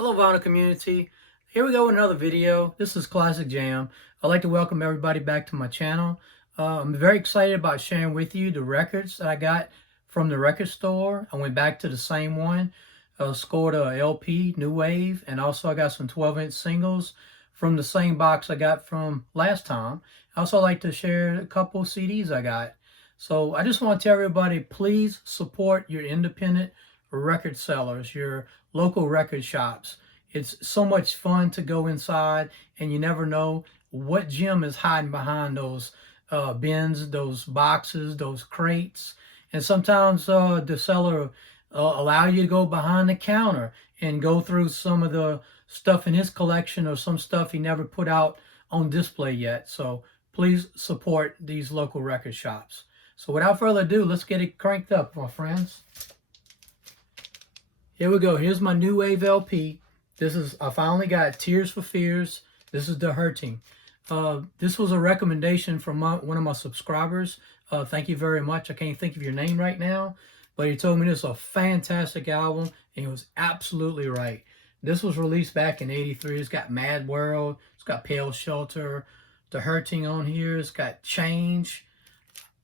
Hello, Vinyl community. Here we go with another video. This is Classic Jam. I'd like to welcome everybody back to my channel. I'm very excited about sharing with you the records that I got from the record store. I went back to the same one, scored a LP, New Wave, and also I got some 12-inch singles from the same box I got from last time. I also like to share a couple CDs I got. So I just want to tell everybody, please support your independent record sellers, your local record shops. It's so much fun to go inside, and you never know what gem is hiding behind those bins, those boxes, those crates. And sometimes the seller allow you to go behind the counter and go through some of the stuff in his collection or some stuff he never put out on display yet. So please support these local record shops. So without further ado, let's get it cranked up, my friends. Here we go. Here's my New Wave LP. I finally got Tears for Fears. This is The Hurting. This was a recommendation from one of my subscribers. Thank you very much. I can't think of your name right now, but he told me this is a fantastic album, and he was absolutely right. This was released back in '83. It's got Mad World. It's got Pale Shelter. The Hurting on here. It's got Change.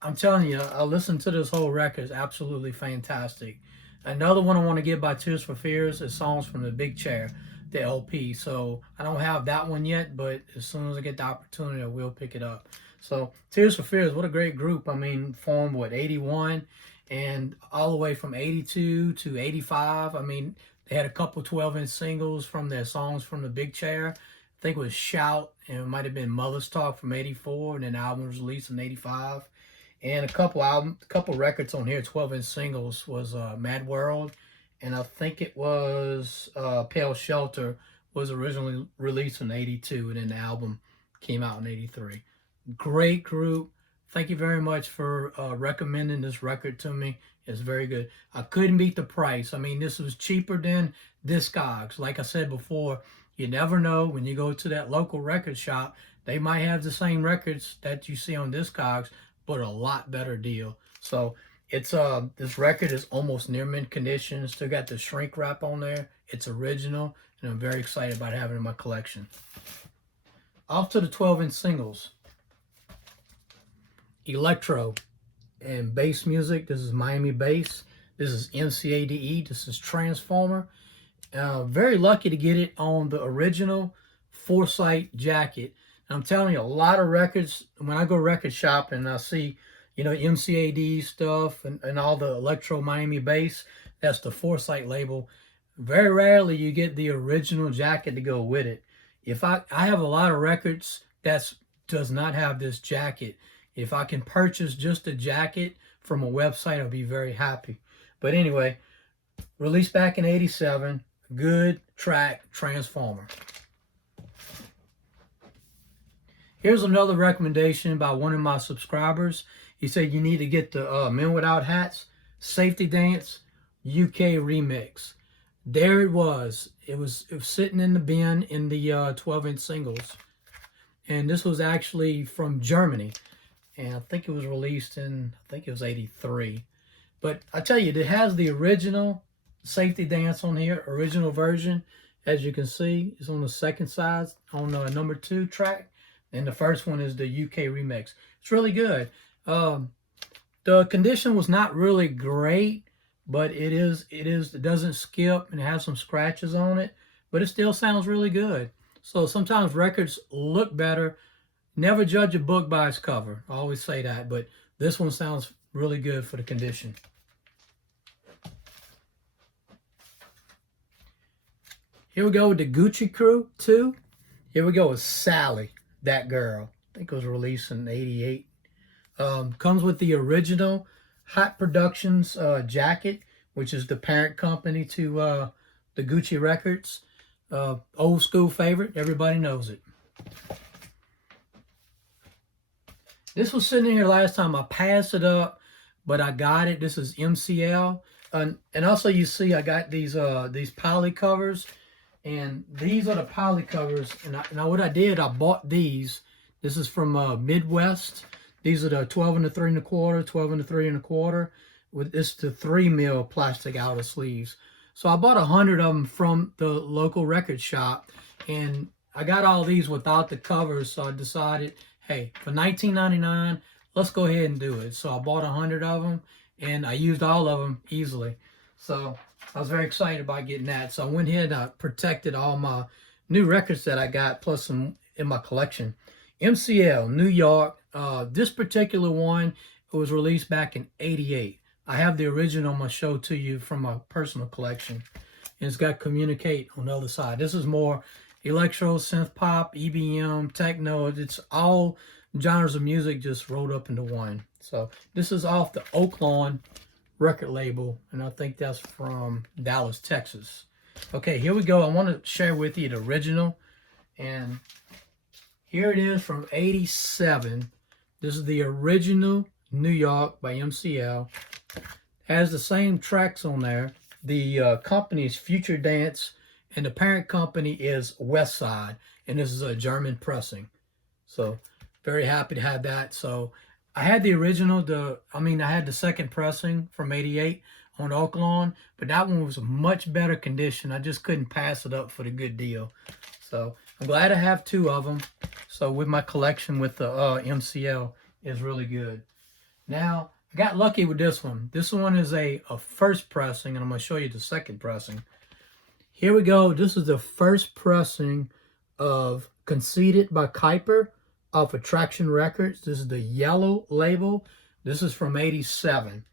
I'm telling you, I listened to this whole record. It's absolutely fantastic. Another one I want to get by Tears for Fears is Songs from the Big Chair, the LP. So I don't have that one yet, but as soon as I get the opportunity, I will pick it up. So Tears for Fears, what a great group. I mean, formed, 81? And all the way from 82 to 85. I mean, they had a couple 12-inch singles from their Songs from the Big Chair. I think it was Shout, and it might have been Mother's Talk from 84, and then the album was released in 85. And a couple records on here, 12-inch singles, was Mad World, and I think it was Pale Shelter was originally released in '82, and then the album came out in '83. Great group. Thank you very much for recommending this record to me. It's very good. I couldn't beat the price. I mean, this was cheaper than Discogs. Like I said before, you never know when you go to that local record shop. They might have the same records that you see on Discogs, but a lot better deal. So it's this record is almost near mint condition. Still got the shrink wrap on there. It's original, and I'm very excited about having it in my collection. Off to the 12-inch singles. Electro and bass music. This is Miami bass. This is MCADE. This is Transformer. Very lucky to get it on the original Foresight jacket. I'm telling you, a lot of records, when I go record shopping and I see, MCAD stuff and all the Electro Miami bass, that's the Foresight label. Very rarely you get the original jacket to go with it. If I have a lot of records that does not have this jacket. If I can purchase just a jacket from a website, I'll be very happy. But anyway, released back in '87, good track, Transformer. Here's another recommendation by one of my subscribers. He said you need to get the Men Without Hats Safety Dance UK remix. There it was. It was sitting in the bin in the 12-inch singles. And this was actually from Germany. And I think it was released in, I think it was '83. But I tell you, it has the original Safety Dance on here, original version. As you can see, it's on the second side on the number 2 track. And the first one is the UK remix. It's really good. The condition was not really great, but it doesn't skip and it has some scratches on it, but it still sounds really good. So sometimes records look better. Never judge a book by its cover. I always say that, but this one sounds really good for the condition. Here we go with the Gucci Crew 2. Here we go with Sally. That Girl. I think it was released in '88. Comes with the original Hot Productions jacket, which is the parent company to the Gucci records. Old school favorite. Everybody knows it. This was sitting here last time. I passed it up, but I got it. This is MCL. And also you see I got these poly covers. And these are the poly covers. And what I did, I bought these. This is from Midwest. These are the 12 and the 3 1/4, 12 and the 3 1/4. With this the 3 mil plastic outer sleeves. So I bought 100 of them from the local record shop, and I got all these without the covers. So I decided, hey, for $19.99, let's go ahead and do it. So I bought 100 of them, and I used all of them easily. So I was very excited about getting that. So I went ahead and I protected all my new records that I got, plus some in my collection. MCL, New York. This particular one, it was released back in '88. I have the original I'm going to show to you from my personal collection. And it's got Communicate on the other side. This is more electro, synth-pop, EBM, techno. It's all genres of music just rolled up into one. So this is off the Oaklawn record label, and I think that's from Dallas, Texas. Okay, here we go. I want to share with you the original, and here it is from '87. This is the original New York by MCL. Has the same tracks on there. The company is Future Dance, and the parent company is West Side, and this is a German pressing. So very happy to have that. So I had the original, I had the second pressing from '88 on Oaklawn, but that one was much better condition. I just couldn't pass it up for the good deal. So I'm glad I have two of them. So with my collection with the MCL is really good. Now, I got lucky with this one. This one is a first pressing, and I'm going to show you the second pressing. Here we go. This is the first pressing of Conceited by Kuiper off Attraction Records. This is the yellow label. This is from '87.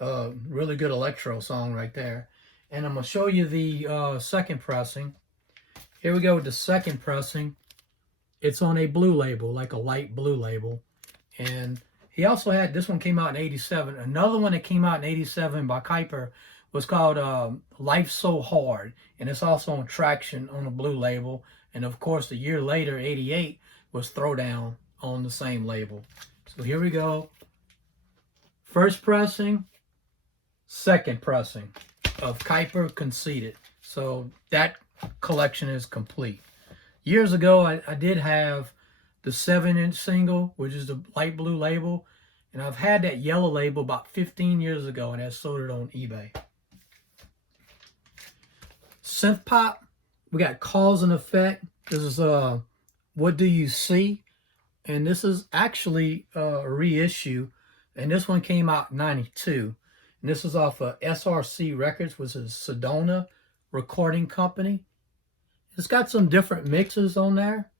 Really good electro song right there. And I'm going to show you the second pressing. Here we go with the second pressing. It's on a blue label, like a light blue label. And he also had, this one came out in '87. Another one that came out in '87 by Kuiper was called Life So Hard. And it's also on Traction on a blue label. And of course, a year later, '88, was Throwdown on the same label. So here we go. First pressing, second pressing of Kuiper Conceited. So that collection is complete. Years ago, I did have the 7-inch single, which is the light blue label, and I've had that yellow label about 15 years ago, and I sold it on eBay. Synth-pop, we got Cause and Effect. This is What Do You See? And this is actually a reissue, and this one came out in '92. And this is off of SRC Records, which is Sedona Recording Company. It's got some different mixes on there.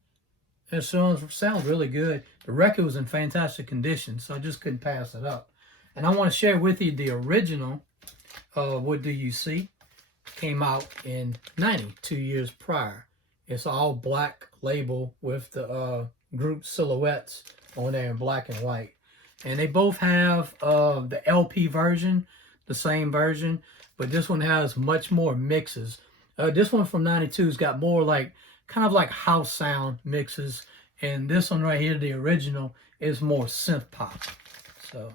It sounds really good. The record was in fantastic condition, so I just couldn't pass it up. And I want to share with you the original, What Do You See? Came out in '90, 2 years prior. It's all black label with the group silhouettes on there in black and white. And they both have the LP version, the same version, but this one has much more mixes. This one from '92's got more like, kind of like house sound mixes. And this one right here, the original, is more synth pop. So,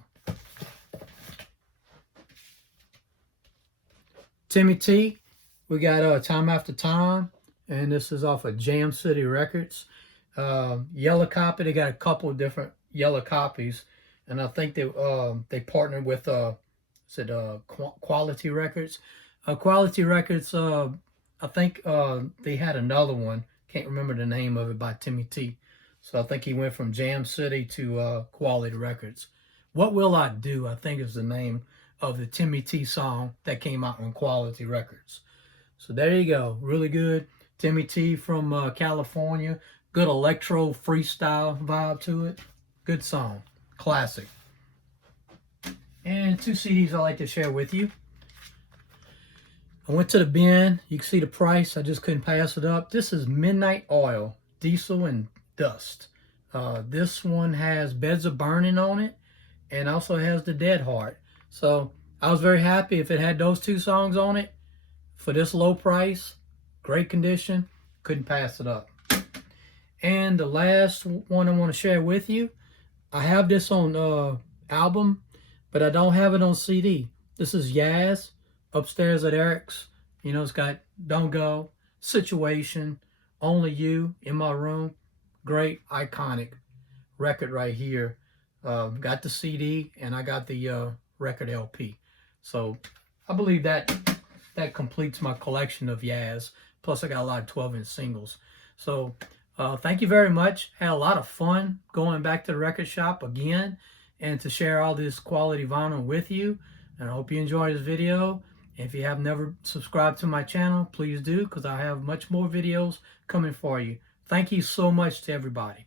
Timmy T, we got Time After Time. And this is off of Jam City Records. Yellow copy, they got a couple of different yellow copies. And I think they partnered with Quality Records. Quality Records, I think they had another one. Can't remember the name of it, by Timmy T. So I think he went from Jam City to Quality Records. What Will I Do, I think is the name of the Timmy T song that came out on Quality Records. So there you go. Really good. Timmy T from California. Good electro freestyle vibe to it. Good song. Classic. And two CDs I like to share with you. I went to the bin. You can see the price. I just couldn't pass it up. This is Midnight Oil, Diesel and Dust. This one has Beds of Burning on it, and also has The Dead Heart. So I was very happy if it had those two songs on it for this low price. Great condition. Couldn't pass it up. And the last one I want to share with you, I have this on album, but I don't have it on CD. This is Yaz, Upstairs at Eric's. You know, it's got Don't Go, Situation, Only You, In My Room. Great, iconic record right here. Got the CD, and I got the record LP. So I believe that that completes my collection of Yaz. Plus, I got a lot of 12-inch singles. So, thank you very much. Had a lot of fun going back to the record shop again and to share all this quality vinyl with you. And I hope you enjoyed this video. If you have never subscribed to my channel, please do, because I have much more videos coming for you. Thank you so much to everybody.